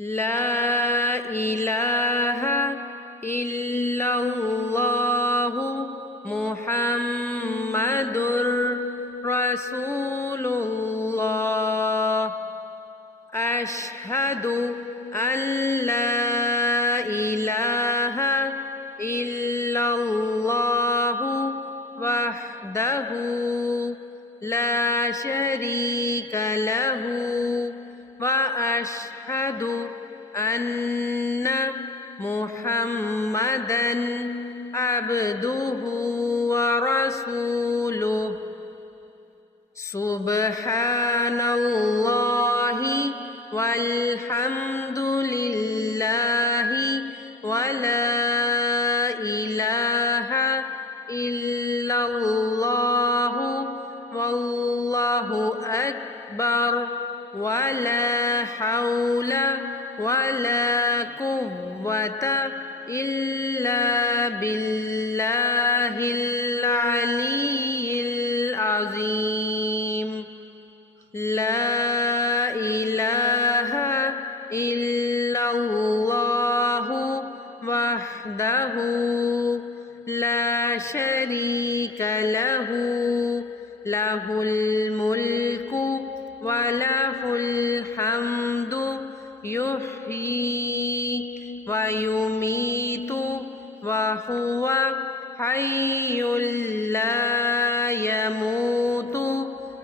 لا إله إلا الله محمد رسول الله أشهد أن لا إله إلا الله وحده لا شريك له وأشهد أن محمدًا عبده ورسوله سبحان الله والحمد لله ولا إله إلا الله والله أكبر ولا حول ولا قوة إلا بالله العلي العظيم لا إله إلا الله وحده لا شريك له له الملك وله الحمد يحيي ويميت وهو حي لا يموت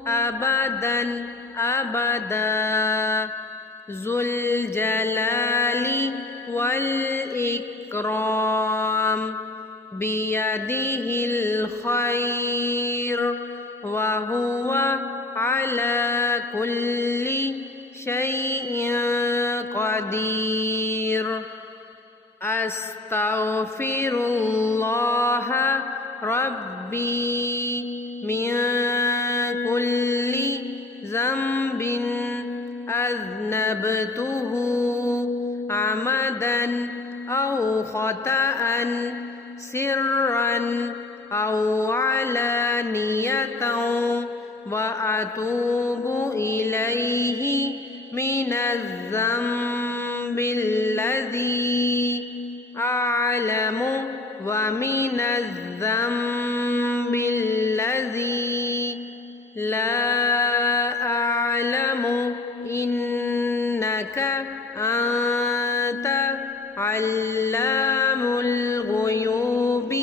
أبدا أبدا ذو الجلال والإكرام بيده الخير وهو على كل شيء قدير أستغفر الله ربي من كل ذنب أذنبته عمدا أو خطأ سرا أو علانية وأتوب إليه من الذنب الذي أعلم ومن الذنب الذي لا أعلم إنك أنت علام الغيوب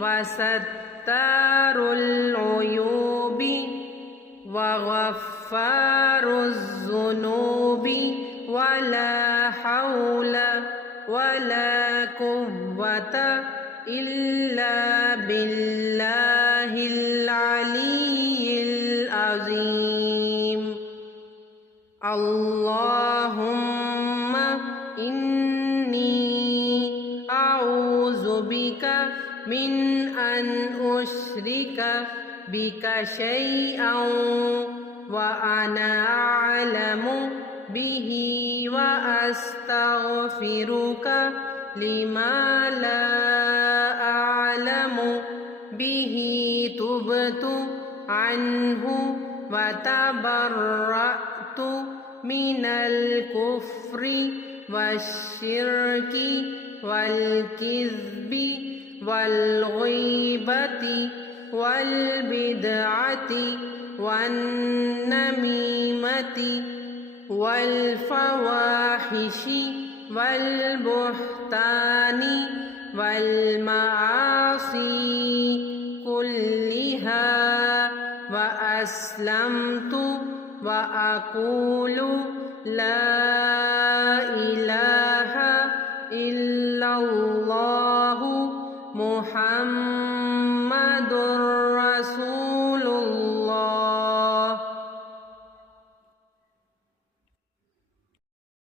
وستار العيوب وغفار الذنوب ولا حول ولا قوة إلا بالله العلي العظيم اللهم إني أعوذ بك من أن أشرك بك شيئا وأنا أعلم به وأستغفرك لما لا أعلم به تبت عنه وتبرأت من الكفر والشرك والكذب والغيبة والبدعة والنميمة والفواحش والبهتان والمعاصي كلها وأسلمت وأقول لا إله إلا الله محمد